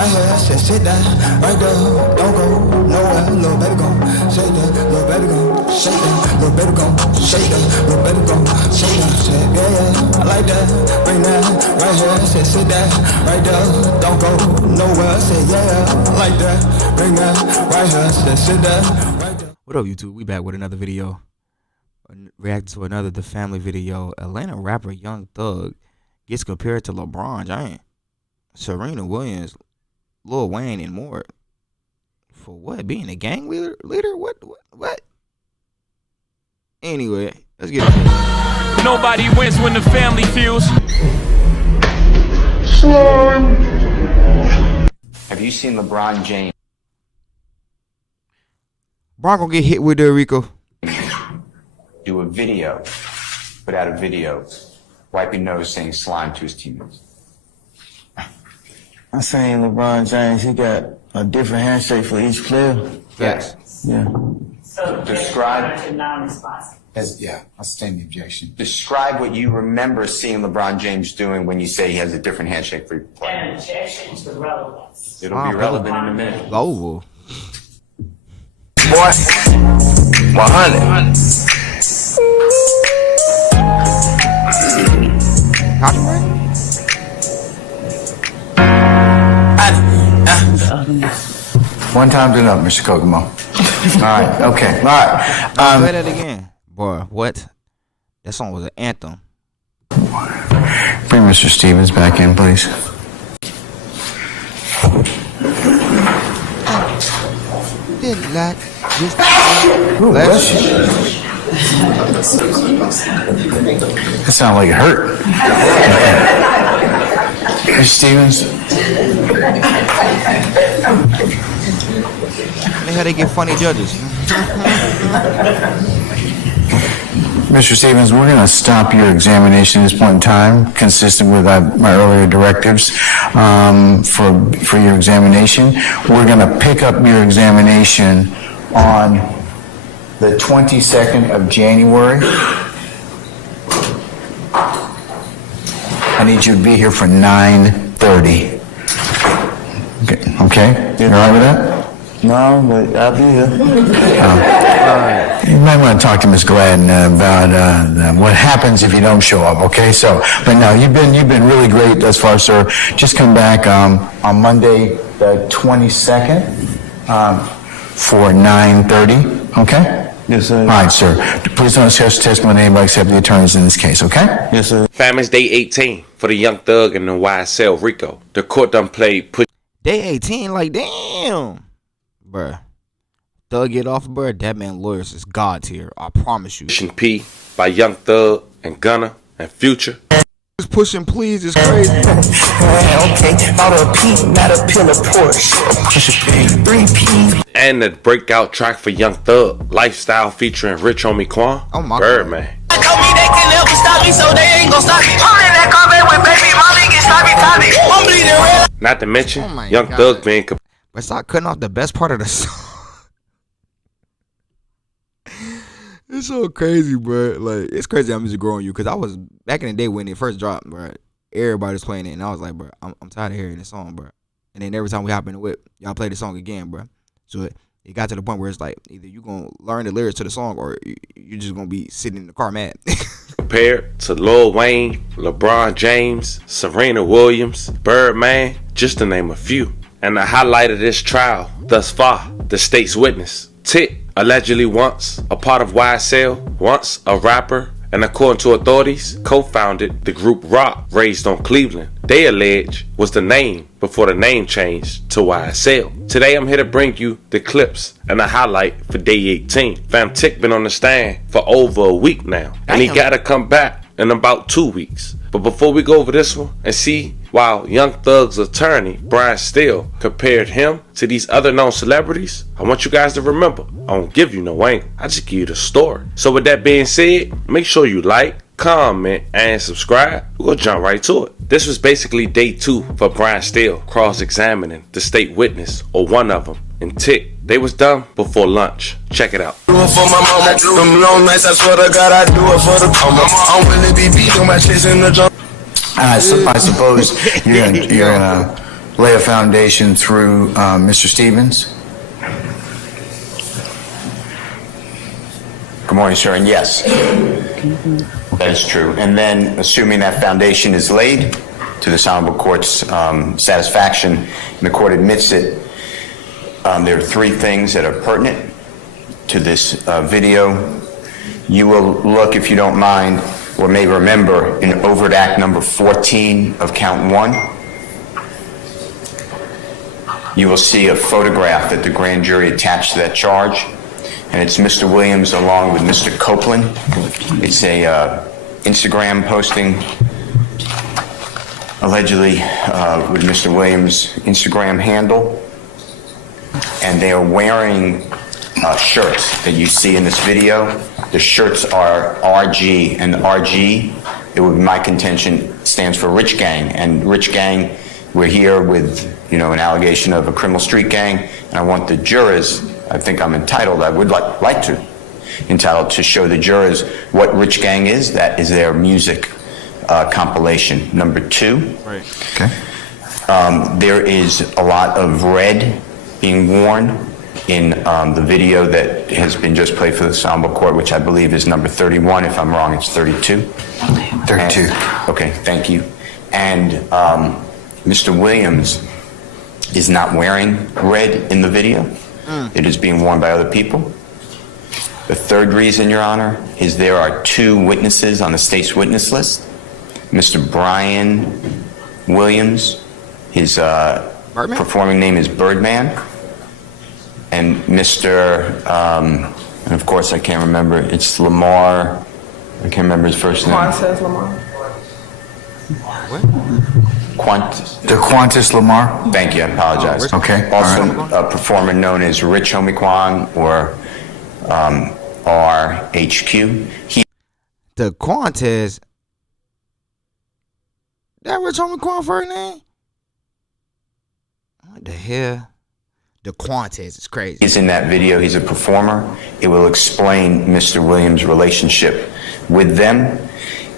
right here, sit down, right there, don't go nowhere, little baby gon' shake that, little baby gon' shake that, little baby gon' shake that, little baby gon' shake that, shit, yeah, I like that, bring that, right here, sit down, right there, don't go nowhere, say yeah, I like that, bring that, right here, sit down, right there. What up, YouTube? We back with another video, reacting to another The Family video. Atlanta rapper Young Thug gets compared to LeBron James, Serena Williams, Lil Wayne, and more. For what? Being a gang leader? What? Anyway, let's get it. Nobody wins when the family feels. Have you seen LeBron James Bron gonna get hit with the RICO. do a video, put out a video, wiping nose saying slime to his teammates? I seen LeBron James, he got a different handshake for each player. Yes. Yeah. So describe non-responsive. I stand the objection. Describe what you remember seeing LeBron James doing when you say he has a different handshake for your player. An objection to relevance. It'll be relevant in a minute. Global. Boy, 100. Copyright? One time's enough, Mr. Kokomo. All right, okay, all right. Play that again. Boy, what? That song was an anthem. Bring Mr. Stevens back in, please. Did not just That sounded like it hurt. Mr. Stevens. They how they get funny judges. Mr. Stevens, we're going to stop your examination at this point in time, consistent with my earlier directives for your examination. We're going to pick up your examination on the 22nd of January. I need you to be here for 9:30. Okay? You all right with that? No, but I'll be here. You might want to talk to Ms. Gladden about what happens if you don't show up, okay? So, but no, you've been really great thus far, sir. Just come back on Monday the 22nd for 9:30, okay? Yes, sir. All right, sir. Please don't discuss testimony anybody except the attorneys in this case, okay? Yes, sir. Family's Day 18 for the Young Thug and the YSL RICO. The court done played Day 18, like damn. Bruh. Thug get off, bruh. That man lawyers is God tier. I promise you. Pushing P by Young Thug and Gunna and Future. Just pushing please is crazy. Okay, not a P, not a pill of Porsche. 3 P. And the breakout track for Young Thug, Lifestyle featuring Rich Homie Quan. Oh my Birdman. God. Told me they can never stop me, so they ain't gon' stop me. I'm in that comment with baby mommy, get sloppy topic. I'm bleeding red. Not to mention, Oh my Young God. Thug being But stop cutting off the best part of the song. It's so crazy, bro. Like, it's crazy how music grow on you. Because I was, back in the day when it first dropped, bro, everybody was playing it. And I was like, bro, I'm tired of hearing this song, bro. And then every time we hop in the whip, y'all play the song again, bro. So it got to the point where it's like, either you going to learn the lyrics to the song or you just going to be sitting in the car mad. compared to Lil Wayne, LeBron James, Serena Williams, Birdman, just to name a few. And the highlight of this trial thus far, the state's witness, Tick, allegedly once a part of YSL, once a rapper, and according to authorities, co-founded the group Rock, raised on Cleveland. They allege was the name before the name changed to YSL. Today I'm here to bring you the clips and the highlight for Day 18. Fam Tick been on the stand for over a week now, and he gotta come back in about 2 weeks. But before we go over this one and see why Young Thug's attorney, Brian Steele, compared him to these other known celebrities, I want you guys to remember, I don't give you no angle, I just give you the story. So with that being said, make sure you like, comment, and subscribe. We're gonna jump right to it. This was basically day 2 for Brian Steele cross-examining the state witness, or one of them, and Tick. They was done before lunch. Check it out. Do it for my mama. Them long nights, I swear to God, I do it for the mama. I'm really be beat on my chest in the jump. So I suppose you're gonna lay a foundation through Mr. Stevens? Good morning, sir, and yes, that is true. And then, assuming that foundation is laid to this honorable court's satisfaction, and the court admits it, there are three things that are pertinent to this video. You will look, if you don't mind, or may remember, in overt act number 14 of count 1. You will see a photograph that the grand jury attached to that charge. And it's Mr. Williams along with Mr. Copeland. It's a Instagram posting, allegedly with Mr. Williams' Instagram handle. And they are wearing shirts that you see in this video. The shirts are RG, and RG, it would be my contention, stands for Rich Gang. And Rich Gang, we're here with, an allegation of a criminal street gang, and I want the jurors, I think I'm entitled, I would like to, entitled to show the jurors what Rich Gang is. That is their music compilation. Number 2. Right. Okay. There is a lot of red being worn in the video that has been just played for the Honorable Court, which I believe is number 31. If I'm wrong, it's 32. 32. Okay, thank you. And Mr. Williams is not wearing red in the video. It is being worn by other people. The third reason, Your Honor, is there are 2 witnesses on the state's witness list. Mr. Brian Williams, his performing name is Birdman, and Mr. And of course I can't remember, it's Lamar, I can't remember his first name. Says Lamar. The Qantas Lamar? Thank you, I apologize. Okay. Also, all right. a performer known as Rich Homie Kwan, or RHQ. The Qantas. That Rich Homie Quan first name? What the hell? The Qantas is crazy. He's in that video. He's a performer. It will explain Mr. Williams' relationship with them.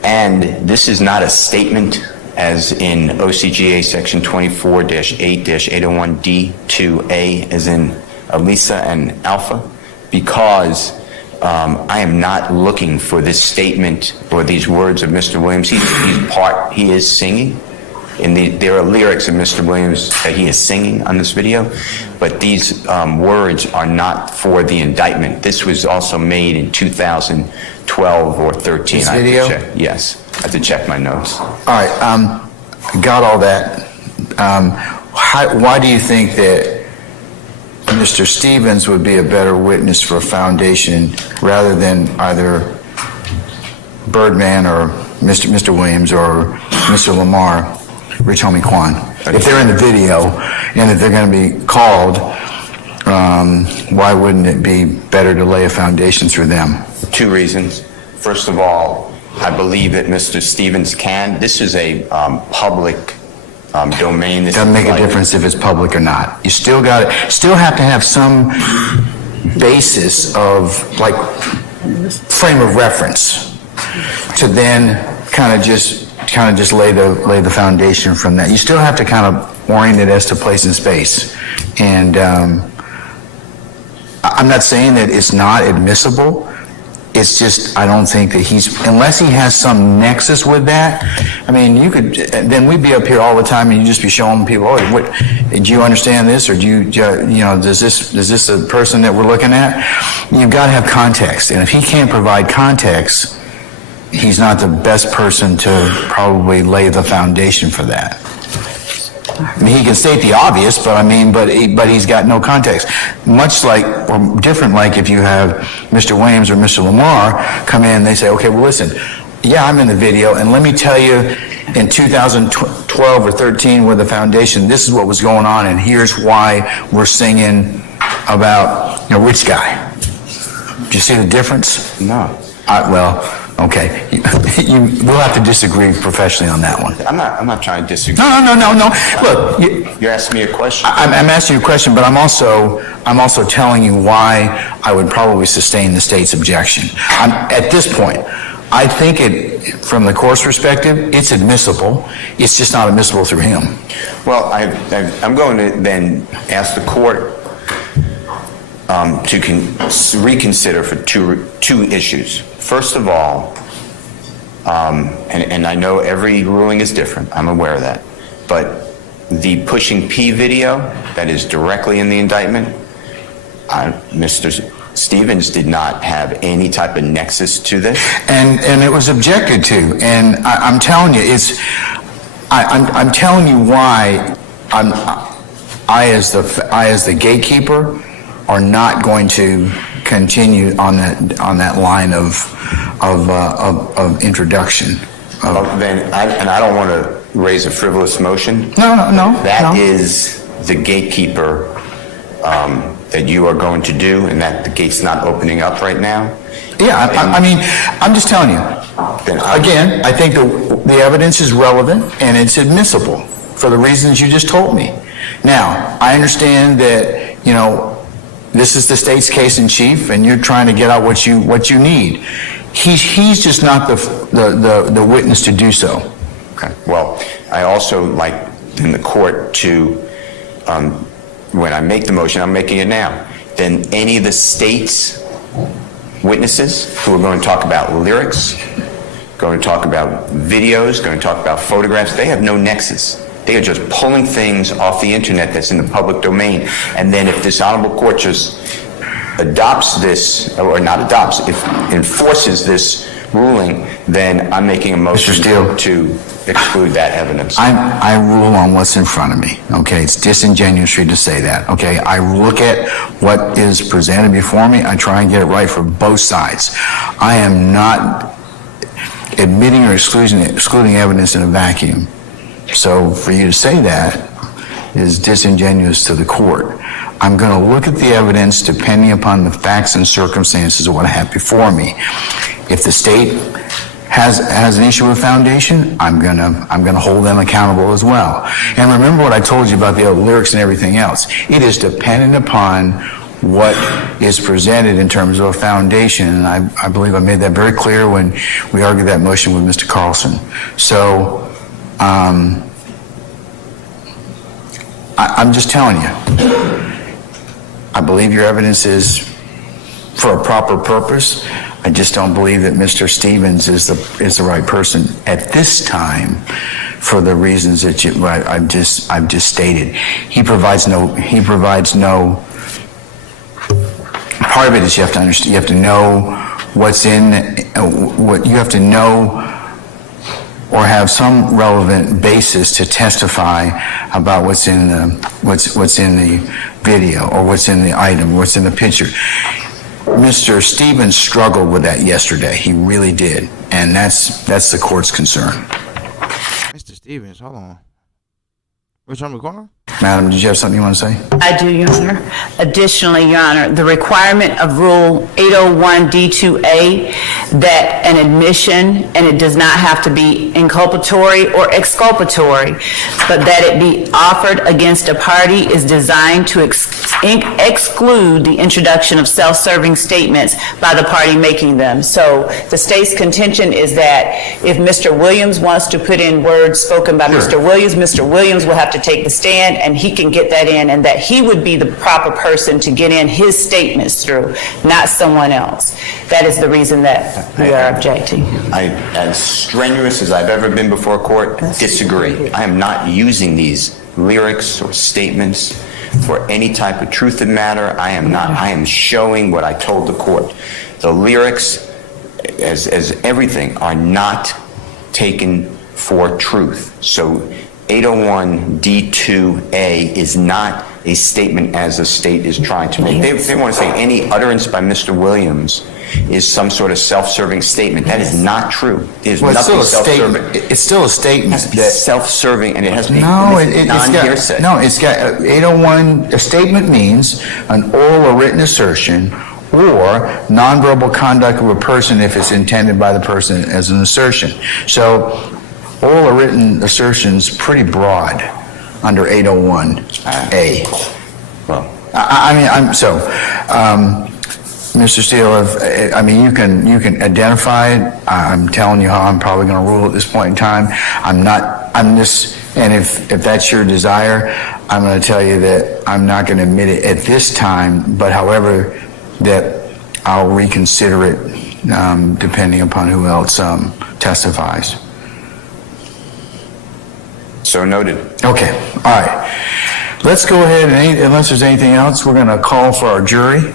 And this is not a statement, as in OCGA section 24-8-801D2A, as in Elisa and Alpha, because I am not looking for this statement or these words of Mr. Williams. He is singing. And there are lyrics of Mr. Williams that he is singing on this video, but these words are not for the indictment. This was also made in 2012 or 13. This video? Yes, I have to check my notes. All right, got all that. Why do you think that Mr. Stevens would be a better witness for a foundation rather than either Birdman or Mr. Williams or Mr. Lamar, Rich Homie Quan? If they're in the video and if they're going to be called, why wouldn't it be better to lay a foundation through them? 2 reasons. First of all, I believe that Mr. Stevens can. This is a public domain. It doesn't make a difference if it's public or not. You still have to have some basis of, like, frame of reference to then kind of just lay the foundation from that. You still have to kind of orient it as to place and space. And I'm not saying that it's not admissible. It's just, I don't think that unless he has some nexus with that. I mean, then we'd be up here all the time and you'd just be showing people, oh, do you understand this? Or is this a person that we're looking at? You've got to have context. And if he can't provide context, he's not the best person to probably lay the foundation for that. I mean, he can state the obvious, but he's got no context. Much like, or different like if you have Mr. Williams or Mr. Lamar come in, they say, okay, well, listen, yeah, I'm in the video, and let me tell you, in 2012 or 13 with the foundation, this is what was going on, and here's why we're singing about, Rich Guy. Do you see the difference? No. Okay. We'll have to disagree professionally on that one. I'm not trying to disagree. No. Look, you're asking me a question. I'm asking you a question, but I'm also telling you why I would probably sustain the state's objection. At this point, I think from the court's perspective, it's admissible. It's just not admissible through him. Well, I'm going to then ask the court to reconsider for two issues. First of all, and I know every ruling is different, I'm aware of that, but the pushing P video that is directly in the indictment, Mr. Stevens did not have any type of nexus to this. And it was objected to, and I'm telling you, I'm telling you why I as the gatekeeper are not going to continue on that line of introduction. Then I don't want to raise a frivolous motion. No. That is the gatekeeper that you are going to do, and that the gate's not opening up right now. Yeah, I mean, I'm just telling you. Again, I think the evidence is relevant and it's admissible for the reasons you just told me. Now, I understand that, this is the state's case in chief, and you're trying to get out what you need. He's just not the witness to do so. Okay. Well, I also like in the court to, when I make the motion, I'm making it now, then any of the state's witnesses who are going to talk about lyrics, going to talk about videos, going to talk about photographs, they have no nexus. They are just pulling things off the internet that's in the public domain. And then if this honorable court just adopts this, or not adopts, if enforces this ruling, then I'm making a motion to exclude that evidence. I rule on what's in front of me, okay? It's disingenuous to say that, okay? I look at what is presented before me. I try and get it right for both sides. I am not admitting or excluding evidence in a vacuum. So for you to say that is disingenuous to the court. I'm going to look at the evidence depending upon the facts and circumstances of what I have before me. If the state has an issue with foundation, I'm gonna hold them accountable as well. And remember what I told you about the lyrics and everything else. It is dependent upon what is presented in terms of a foundation, and I believe I made that very clear when we argued that motion with Mr. Carlson. So I'm just telling you, I believe your evidence is for a proper purpose. I just don't believe that Mr. Stevens is the right person at this time for the reasons that I've just stated. He provides no. Part of it is you have to understand. You have to know what's in what you have to know, or have some relevant basis to testify about what's in the video, or what's in the item, what's in the picture. Mr. Stevens struggled with that yesterday. He really did, and that's the court's concern. Mr. Stevens, hold on. Which one we going? Madam, did you have something you want to say? I do, Your Honor. Additionally, Your Honor, the requirement of Rule 801 D2A that an admission, and it does not have to be inculpatory or exculpatory, but that it be offered against a party is designed to exclude the introduction of self-serving statements by the party making them. So the state's contention is that if Mr. Williams wants to put in words spoken by Mr. Williams will have to take the stand, and he can get that in, and that he would be the proper person to get in his statements through, not someone else. That is the reason that we are objecting. As strenuous as I've ever been before court, disagree. I am not using these lyrics or statements for any type of truth of matter. I am showing what I told the court. The lyrics, as everything, are not taken for truth. So 801 D2A is not a statement as the state is trying to make. They want to say any utterance by Mr. Williams is some sort of self-serving statement. That is not true. There's nothing self-serving. It's still a statement. That's self-serving, and it has to be non-hearsay. It's got 801. A statement means an oral or written assertion or nonverbal conduct of a person if it's intended by the person as an assertion. So oral or written assertions pretty broad under 801A. Well, Mr. Steele, if, I mean, you can identify it. I'm telling you how I'm probably going to rule at this point in time. I'm just, and if that's your desire, I'm going to tell you that I'm not going to admit it at this time, but however, that I'll reconsider it depending upon who else testifies. So noted. Okay, all right. Let's go ahead and, unless there's anything else, we're going to call for our jury.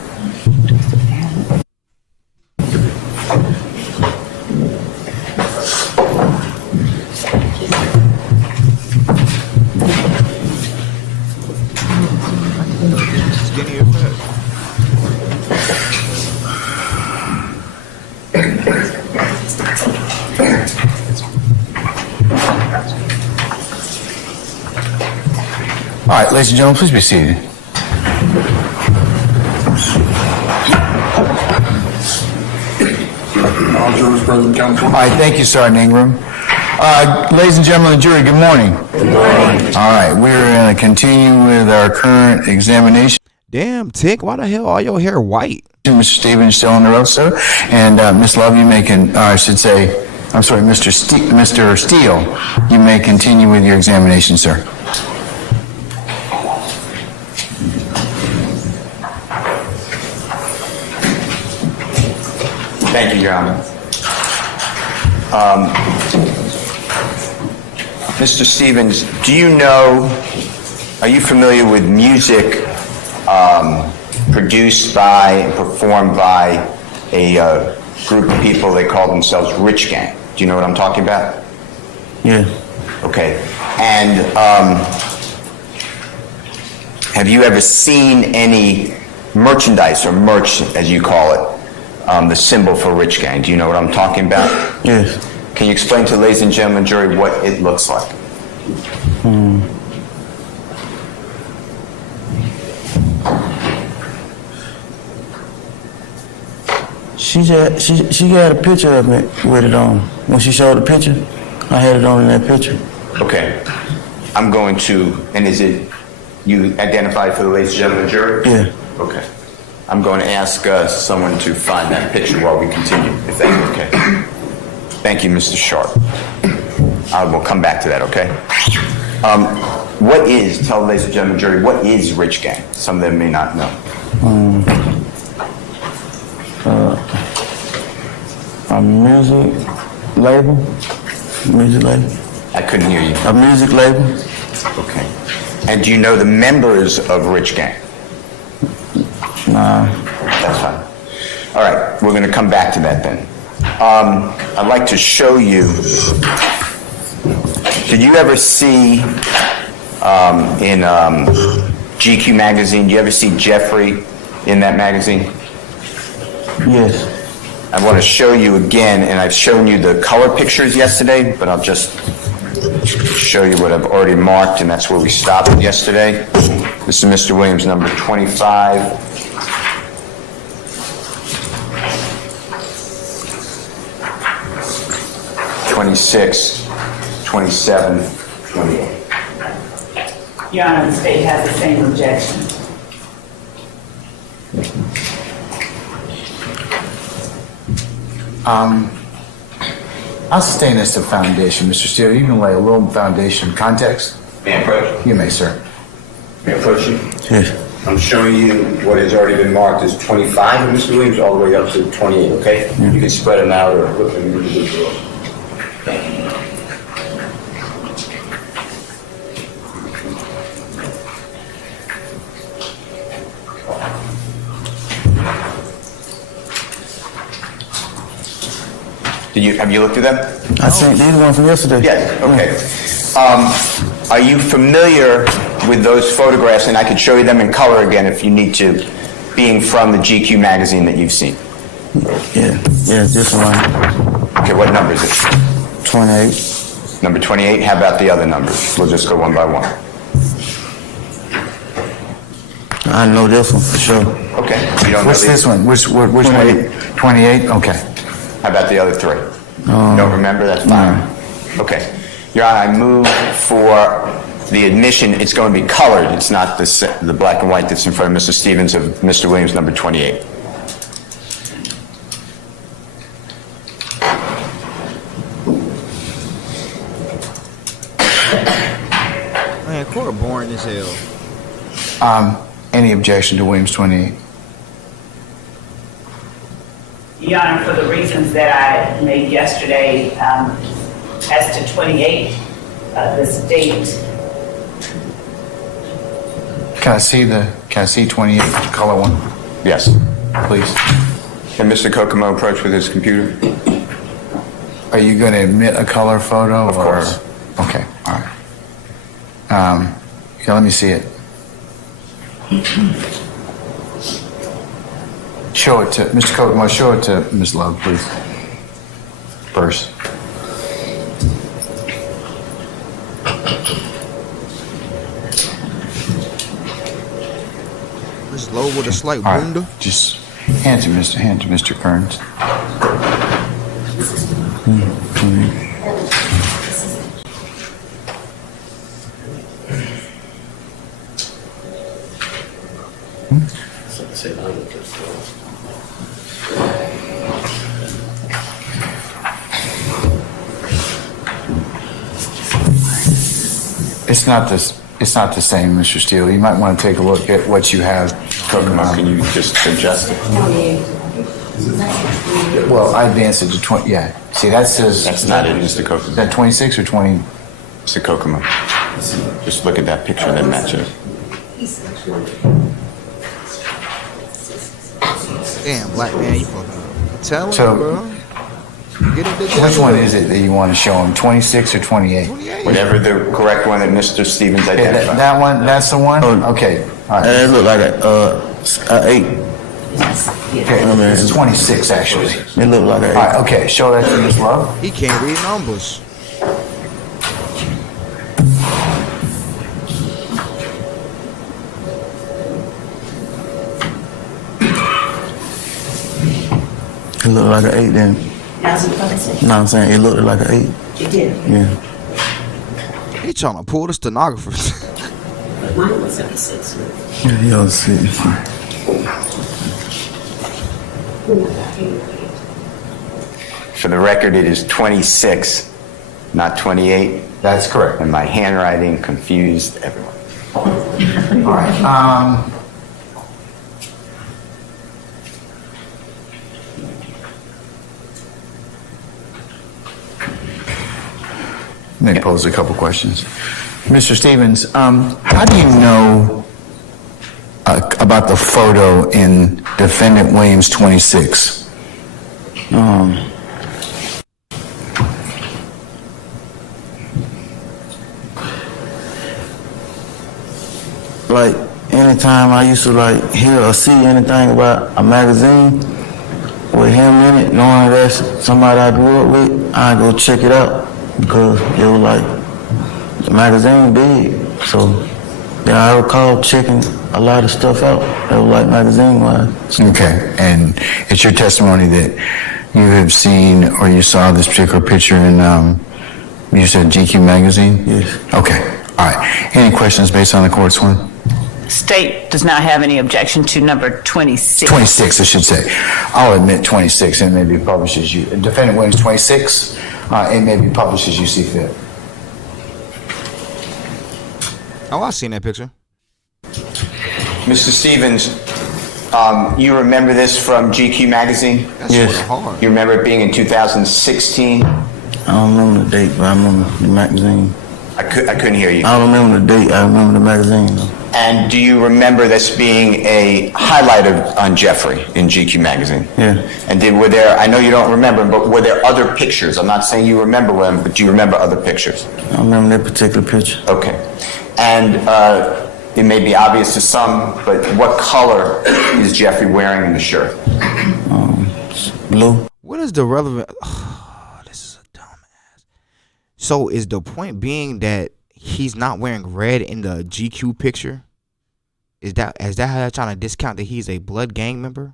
All right, ladies and gentlemen, please be seated. All right, thank you, Sergeant Ingram. Ladies and gentlemen of the jury, good morning. Good morning. All right, we're going to continue with our current examination. Damn, Tick, why the hell all your hair white? Mr. Stevens still on the road, sir. And Ms. Love, you may, Mr. Steele, you may continue with your examination, sir. Thank you, Your Honor. Mr. Stevens, are you familiar with music produced by and performed by a group of people they call themselves Rich Gang? Do you know what I'm talking about? Yeah. Okay. And have you ever seen any merchandise or merch, as you call it, the symbol for Rich Gang? Do you know what I'm talking about? Yes. Can you explain to ladies and gentlemen jury what it looks like? She had a picture of me with it on. When she showed the picture, I had it on in that picture. Okay. I'm going to, and is it, you identified for the ladies and gentlemen jury? Yeah. Okay. I'm going to ask someone to find that picture while we continue, if that's okay. Thank you, Mr. Sharp. We'll come back to that, okay? Tell the ladies and gentlemen jury, what is Rich Gang? Some of them may not know. A music label. I couldn't hear you. A music label. Okay. And do you know the members of Rich Gang? Nah. That's fine. All right, we're going to come back to that then. I'd like to show you. Did you ever see in GQ magazine? Do you ever see Jeffrey in that magazine? Yes. I want to show you again, and I've shown you the color pictures yesterday, but I'll just show you what I've already marked, and that's where we stopped yesterday. This is Mr. Williams, number 25. 26, 27, 28. Your Honor, the state has the same objection. I'll sustain this to foundation, Mr. Steele. You can lay a little foundation context. May I approach? You may, sir. May I approach you? Yes. I'm showing you what has already been marked as 25 of Mr. Williams all the way up to 28, okay? You can spread them out or look at them individually. Thank you. Have you looked at them? I think these ones from yesterday. Yes, okay. Are you familiar with those photographs? And I could show you them in color again if you need to, being from the GQ magazine that you've seen. Yeah, this one. Okay, what number is it? 28. Number 28. How about the other numbers? We'll just go one by one. I know this one for sure. Okay. You don't What's know this one? Which 28. 28? Okay. How about the other three? You don't remember? That's fine. Okay. Your Honor, I move for the admission. It's going to be colored. It's not the black and white that's in front of Mr. Stevens of Mr. Williams, number 28. as hell. Any objection to Williams 28? Your Honor, for the reasons that I made yesterday, as to 28, the state. Can I see 28, color one? Yes. Please. Can Mr. Kokomo approach with his computer? Are you going to admit a color photo? Of course. Okay, all right. Yeah, let me see it. Show it to Mr. Kokomo. Show it to Ms. Love, please. First. It's low with a slight All bunda. right, just hand to Mr. Kearns. It's not the same, Mr. Steele. You might want to take a look at what you have. Kokomo, can you just adjust it? Well, I advanced it to 20. Yeah. See, that says. That's not it, Mr. Kokomo. Is that 26 or 20? Mr. Kokomo, just look at that picture that matches. Damn, black man, you fucking up. Tell him, So- bro. Get it Which one is it that you want to show him? 26 or 28? Whatever the correct one that Mr. Stevens Yeah, identified. that one. That's the one. Okay. All right. It look like a 8. Okay. It's 26 actually. It look like a 8. All right. Okay. Show that to Ms. Love. He can't read numbers. It look like an 8 then. No, I'm saying it looked like an 8. It did. Yeah. He trying to pull the stenographer. Mine was at 6. Yeah, y'all see. For the record, it is 26, not 28, That's correct. and my handwriting confused everyone. All right. Let me pose a couple questions. Mr. Stevens, how do you know about the photo in Defendant Williams 26? Like, anytime I used to like hear or see anything about a magazine with him in it, knowing that's somebody I grew up with, I go check it out because it was like the magazine big. So yeah, I recall checking a lot of stuff out that was like magazine wise. Okay, and it's your testimony that you have seen or you saw this particular picture in, you said GQ magazine? Yes. Okay, all right. Any questions based on the court's one? State does not have any objection to number 26. 26, I should say. I'll admit 26, and it may be published as you, Defendant Williams 26, it may be published as you see fit. Oh, I seen that picture. Mr. Stevens, you remember this from GQ magazine? That's Yes. sort of hard. You remember it being in 2016? I don't remember the date, but I remember the magazine. I couldn't hear you. I don't remember the date, I remember the magazine though. And do you remember this being a highlight on Jeffrey in GQ magazine? Yeah. And were there, I know you don't remember, but were there other pictures? I'm not saying you remember them, but do you remember other pictures? I remember that particular picture. Okay. And it may be obvious to some, but what color is Jeffrey wearing in the shirt? Blue. What is the relevant? Oh, this is a dumbass. So is the point being that he's not wearing red in the GQ picture? Is that how they're trying to discount that he's a blood gang member?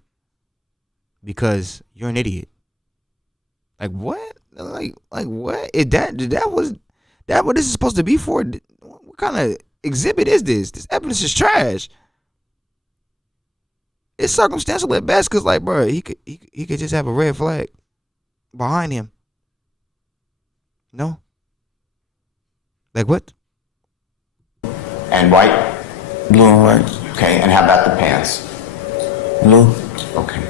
Because you're an idiot. Like what? Like what? Is that what this is supposed to be for? What kind of exhibit is this? This evidence is trash. It's circumstantial at best, cause like, bro, he could just have a red flag behind him. No. Like what? And white? Blue and white. Okay, and how about the pants? Blue. Okay.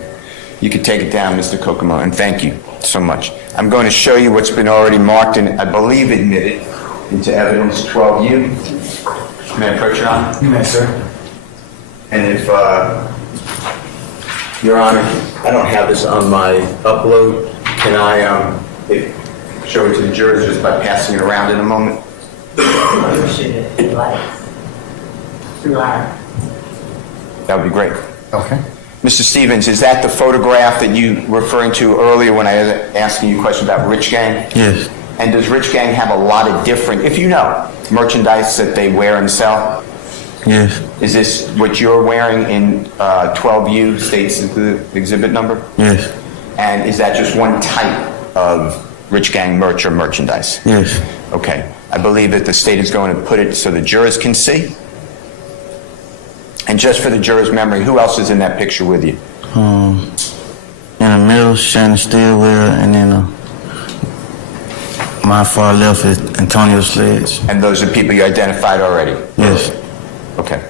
You can take it down, Mr. Kokomo, and thank you so much. I'm going to show you what's been already marked and I believe admitted into evidence 12U. May I approach Your Honor? You may, sir. And if, Your Honor, I don't have this on my upload, can I show it to the jurors just by passing it around in a moment? That would be great. Okay. Mr. Stevens, is that the photograph that you were referring to earlier when I was asking you a question about Rich Gang? Yes. And does Rich Gang have a lot of different, if you know, merchandise that they wear and sell? Yes. Is this what you're wearing in 12U states the exhibit number? Yes. And is that just one type of Rich Gang merch or merchandise? Yes. Okay. I believe that the state is going to put it so the jurors can see. And just for the jurors' memory, who else is in that picture with you? In the middle, Shannon Stillwell, and then my far left is Antonio Sledge. And those are people you identified already? Yes. Okay.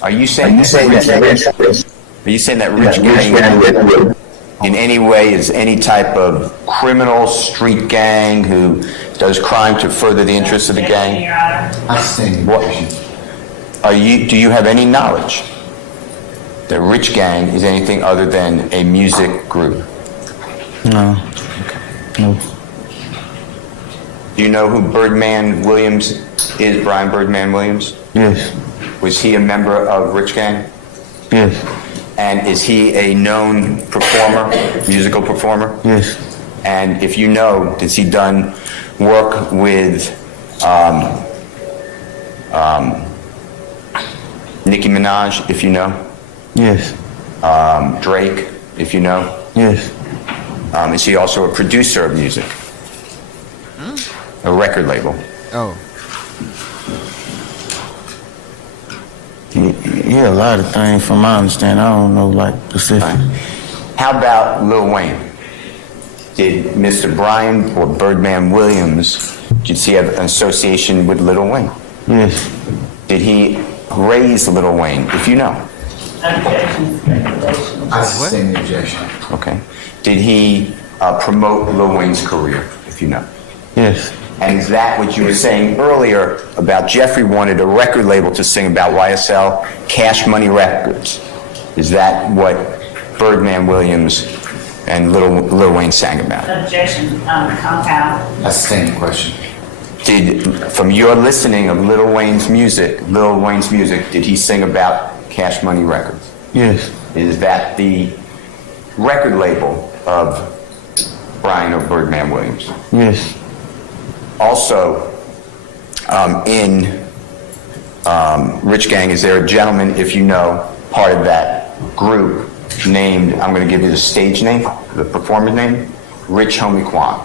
Are you saying that Rich Gang in any way is any type of criminal street gang who does crime to further the interests of the gang? What? Do you have any knowledge that Rich Gang is anything other than a music group? No. No. Do you know who Birdman Williams is, Brian Birdman Williams? Yes. Was he a member of Rich Gang? Yes. And is he a known performer, musical performer? Yes. And if you know, has he done work with Nicki Minaj, if you know? Yes. Drake, if you know? Yes. Is he also a producer of music? A record label? Oh. Yeah, a lot of things from my understanding. I don't know, like, specific. How about Lil Wayne? Did Mr. Brian or Birdman Williams, did he have an association with Lil Wayne? Yes. Did he raise Lil Wayne, if you know? I sustain the objection. Okay. Did he promote Lil Wayne's career, if you know? Yes. And is that what you were saying earlier about Jeffrey wanted a record label to sing about YSL Cash Money Records? Is that what Birdman Williams and Lil Wayne sang about? Objection, compound. I sustain the question. From your listening of Lil Wayne's music, did he sing about Cash Money Records? Yes. Is that the record label of Brian or Birdman Williams? Yes. Also, in Rich Gang, is there a gentleman, if you know, part of that group named, I'm going to give you the stage name, the performer name, Rich Homie Quan?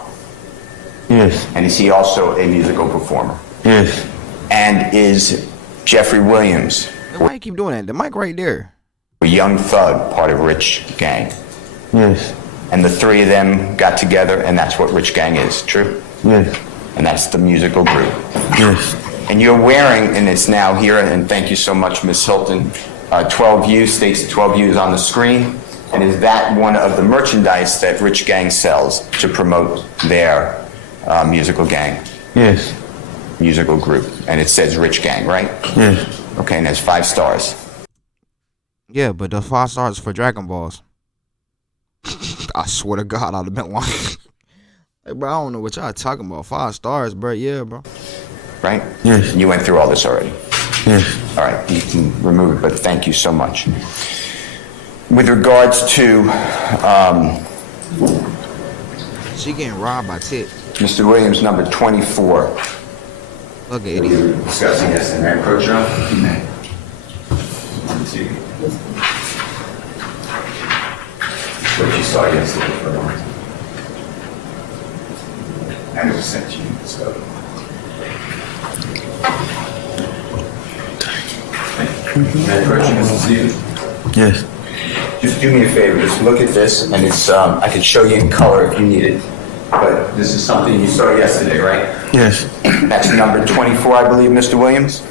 Yes. And is he also a musical performer? Yes. And is Jeffrey Williams, Why you keep doing that? The mic right there. a Young Thug, part of Rich Gang? Yes. And the three of them got together, and that's what Rich Gang is, true? Yes. And that's the musical group. Yes. And you're wearing, and it's now here, and thank you so much, Ms. Hilton, 12U, states 12U is on the screen. And is that one of the merchandise that Rich Gang sells to promote their musical gang, Yes. musical group? And it says Rich Gang, right? Yes. Okay, and there's 5 stars. Yeah, but the 5 stars for Dragon Balls. I swear to God, I'd have been lying. Hey, bro, I don't know what y'all talking about. 5 stars, bro. Yeah, bro. Right? Yes. You went through all this already. Yes. All right, you can remove it, but thank you so much. With regards to She getting robbed by Tit. Mr. Williams, number 24. Look at idiot. Discussing this, and may I approach you? You may. What you saw yesterday for the morning. I never sent you, so. May I approach you, Mr. Stevens? Yes. Just do me a favor, just look at this, and it's, I can show you in color if you need it, but This is something you saw yesterday, right? Yes. That's number 24, I believe, Mr. Williams?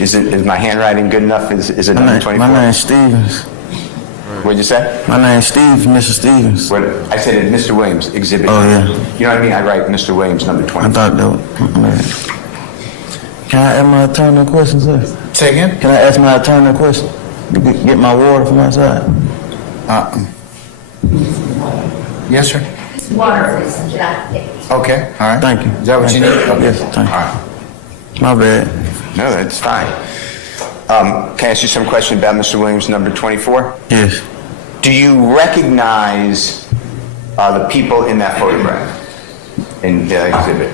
Is my handwriting good enough? Is it number 24? My name's Stevens. What'd you say? My name's Steve, Mr. Stevens. What, I said it, Mr. Williams, exhibit. Oh, yeah. You know what I mean? I write Mr. Williams, number 24. I thought that was... Can I ask my attorney a question, sir? Say again? Can I ask my attorney a question? Get my water from outside? Yes, sir. Water. Okay, all right. Thank you. Is that what you need? Okay. Yes, thank you. All right. My bad. No, that's fine. Can I ask you some question about Mr. Williams, number 24? Yes. Do you recognize the people in that photograph, in the exhibit?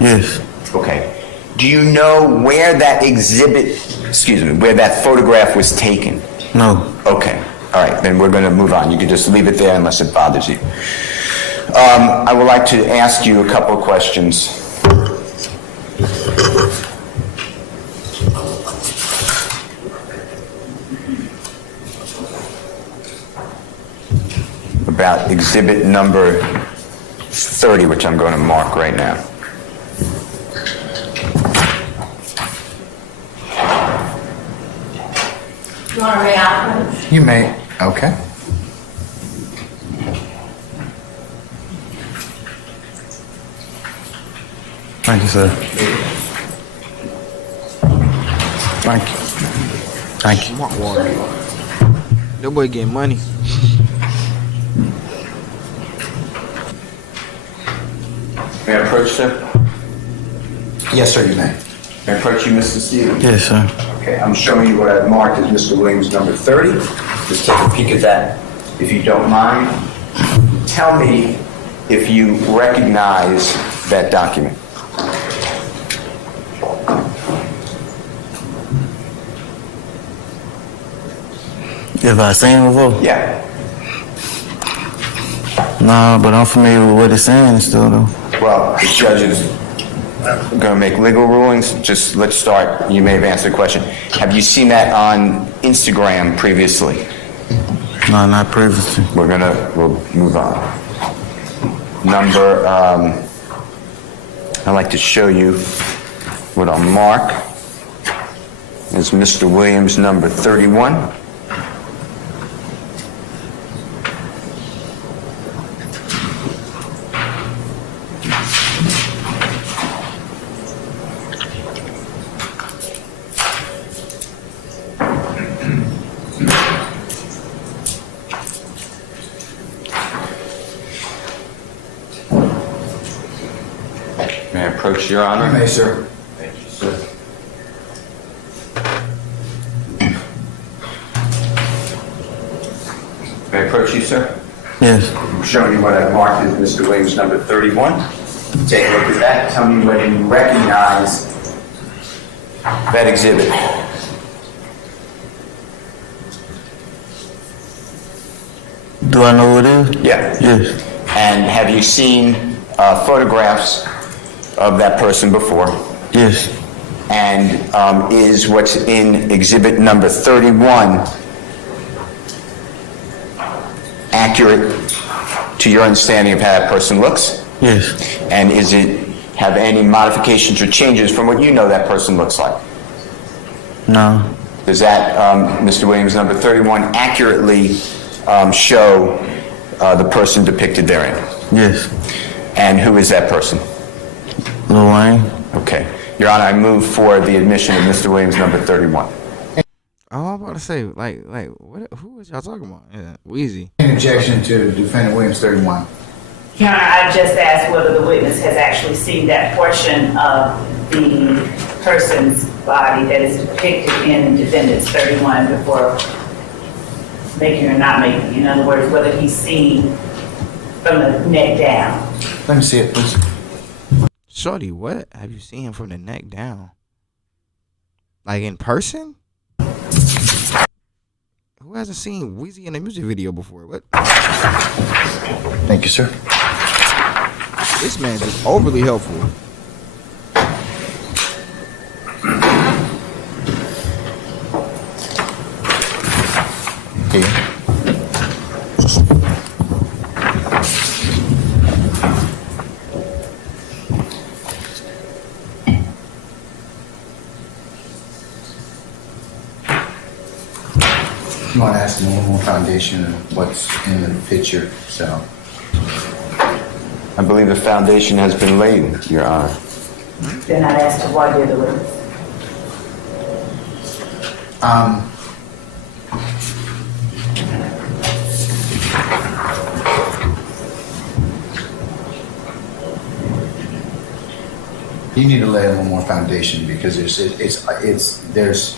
Yes. Okay. Do you know where that where that photograph was taken? No. Okay. All right, then we're going to move on. You can just leave it there unless it bothers you. I would like to ask you a couple of questions. About exhibit number 30, which I'm going to mark right now. You want to read out? You may. Okay. Thank you, sir. Thank you. Thank you. Want water. That boy getting money. May I approach, sir? Yes, sir, you may. May I approach you, Mr. Stevens? Yes, sir. Okay, I'm showing you what I've marked as Mr. Williams number 30. Just take a peek at that, if you don't mind. Tell me if you recognize that document. If I seen it before? Yeah. Nah, but I'm familiar with what it's saying still, though. Well, the judge is going to make legal rulings. Just let's start. You may have answered the question. Have you seen that on Instagram previously? No, not previously. We'll move on. Number, I'd like to show you what I'll mark is Mr. Williams number 31. May I approach, Your Honor? You may, sir. Thank you, sir. May I approach you, sir? Yes. I'm showing you what I've marked as Mr. Williams number 31. Take a look at that. Tell me whether you recognize that exhibit. Do I know what it is? Yeah. Yes. And have you seen photographs of that person before? Yes. And is what's in exhibit number 31 accurate to your understanding of how that person looks? Yes. And is it have any modifications or changes from what you know that person looks like? No. Does that, Mr. Williams, number 31, accurately show the person depicted therein? Yes. And who is that person? Lil Wayne. Okay. Your Honor, I move for the admission of Mr. Williams, number 31. Oh, I'm about to say, like, what? Who was y'all talking about? Yeah, Wheezy. Objection to Defendant Williams 31. Your Honor, I just asked whether the witness has actually seen that portion of the person's body that is depicted in defendant's 31 before making or not making. In other words, whether he's seen from the neck down. Let me see it, please. Shorty, what? Have you seen him from the neck down? Like in person? Who hasn't seen Wheezy in a music video before? What? Thank you, sir. This man's just overly helpful. Here. You want to ask them one more foundation of what's in the picture, so. I believe the foundation has been laid, Your Honor. They're not asked to why they're the witness. You need to lay a little more foundation because there's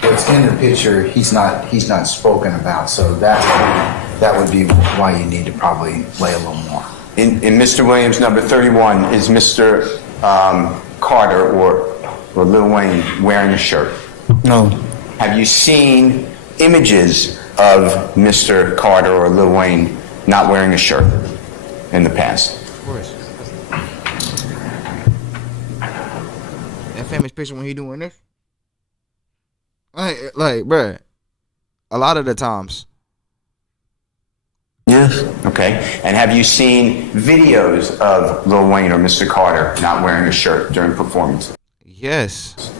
what's in the picture. He's not spoken about, so that would be why you need to probably lay a little more. In Mr. Williams, number 31, is Mr. Carter or Lil Wayne wearing a shirt? No. Have you seen images of Mr. Carter or Lil Wayne not wearing a shirt in the past? Of course. That famous picture when he doing this. Like, bruh, a lot of the times. Yes. Okay. And have you seen videos of Lil Wayne or Mr. Carter not wearing a shirt during performances? Yes.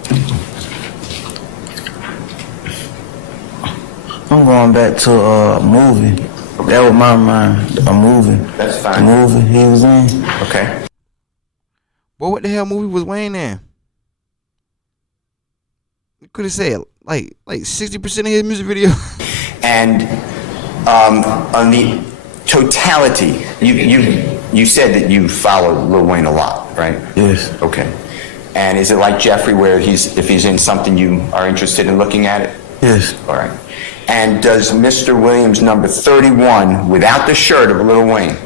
I'm going back to a movie. That was my mind. A movie. That's fine. The movie he was in. Okay. Well, what the hell movie was Wayne in? You could have said like 60% of his music video. And on the totality, you said that you follow Lil Wayne a lot, right? Yes. Okay. And is it like Jeffrey, where if he's in something, you are interested in looking at it? Yes. All right. And does Mr. Williams number 31, without the shirt of Lil Wayne,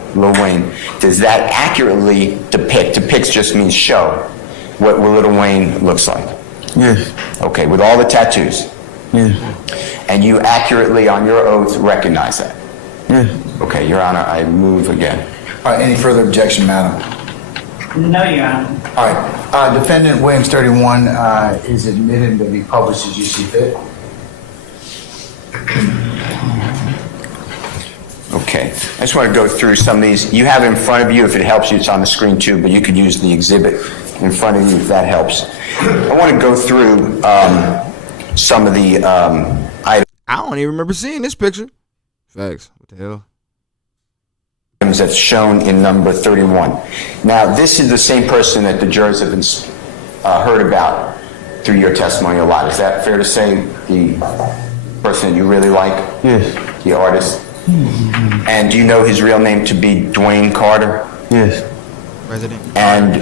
does that accurately depicts just means show, what Lil Wayne looks like? Yes. Okay, with all the tattoos? Yes. And you accurately, on your oath, recognize that? Yes. Okay, Your Honor, I move again. All right, any further objection, madam? No, Your Honor. All right, defendant Williams 31 is admitted to be published as you see fit. Okay, I just want to go through some of these. You have it in front of you. If it helps you, it's on the screen too, but you could use the exhibit in front of you if that helps. I want to go through some of the items. I don't even remember seeing this picture. Facts. What the hell? That's shown in number 31. Now, this is the same person that the jurors have been heard about through your testimony a lot. Is that fair to say? The person that you really like? Yes. The artist? And do you know his real name to be Dwayne Carter? Yes. President. And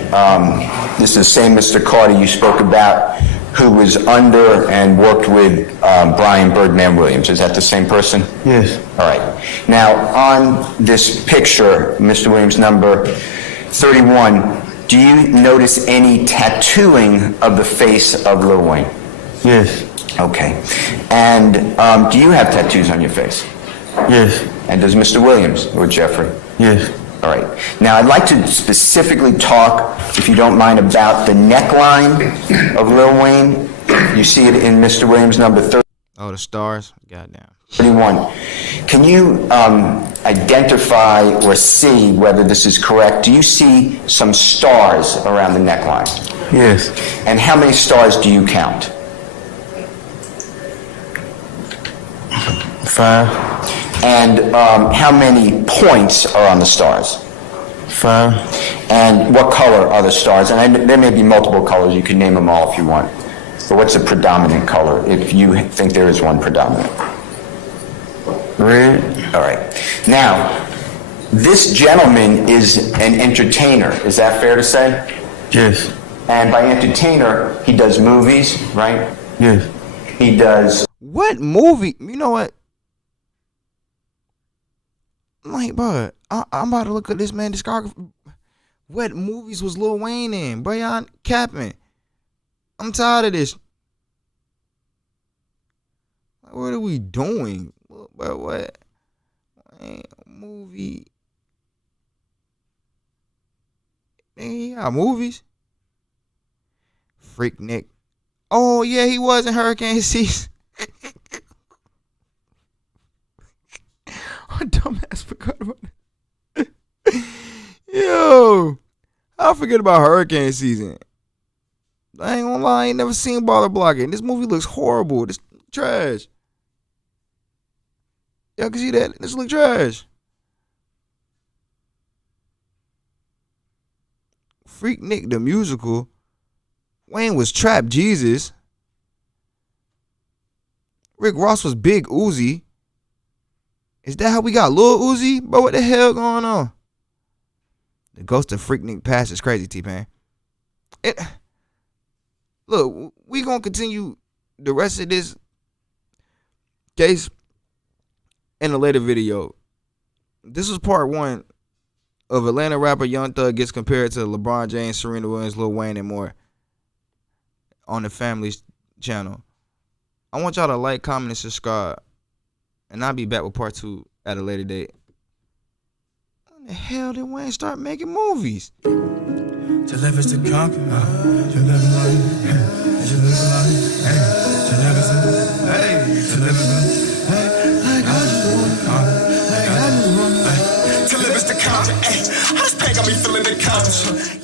this is the same Mr. Carter you spoke about, who was under and worked with Brian Birdman Williams. Is that the same person? Yes. All right. Now, on this picture, Mr. Williams, number 31, do you notice any tattooing of the face of Lil Wayne? Yes. Okay. And do you have tattoos on your face? Yes. And does Mr. Williams or Jeffrey? Yes. All right. Now, I'd like to specifically talk, if you don't mind, about the neckline of Lil Wayne. You see it in Mr. Williams, number 30. Oh, the stars. Goddamn. 31. Can you identify or see whether this is correct? Do you see some stars around the neckline? Yes. And how many stars do you count? 5. And how many points are on the stars? 5. And what color are the stars? And there may be multiple colors. You can name them all if you want. But what's the predominant color, if you think there is one predominant? Red. All right. Now, this gentleman is an entertainer. Is that fair to say? Yes. And by entertainer, he does movies, right? Yes. He does... What movie? You know what? Like, bro, I'm about to look at this man's discography. What movies was Lil Wayne in? Bro, y'all capping. I'm tired of this. What are we doing? Bro, what? Movie. He got movies. Freak Nick. Oh, yeah, he was in Hurricane Season. My dumbass forgot about it. Yo, I forget about Hurricane Season. I ain't gonna lie, I ain't never seen Baller Blocking. This movie looks horrible. This trash. Y'all can see that? This look trash. Freak Nick the musical. Wayne was Trap Jesus. Rick Ross was Big Uzi. Is that how we got Lil Uzi? Bro, what the hell going on? The ghost of Freak Nick past is crazy, T-Pain. Look, we gonna continue the rest of this case in a later video. This was part 1 of Atlanta rapper Young Thug gets compared to LeBron James, Serena Williams, Lil Wayne, and more on the Family's channel. I want y'all to like, comment, and subscribe. And I'll be back with part 2 at a later date. When the hell did Wayne start making movies? To live is to conquer, to live in life, to live in life, to live is to live is like I just want to live is to conquer, How this pain got me feeling the conscious.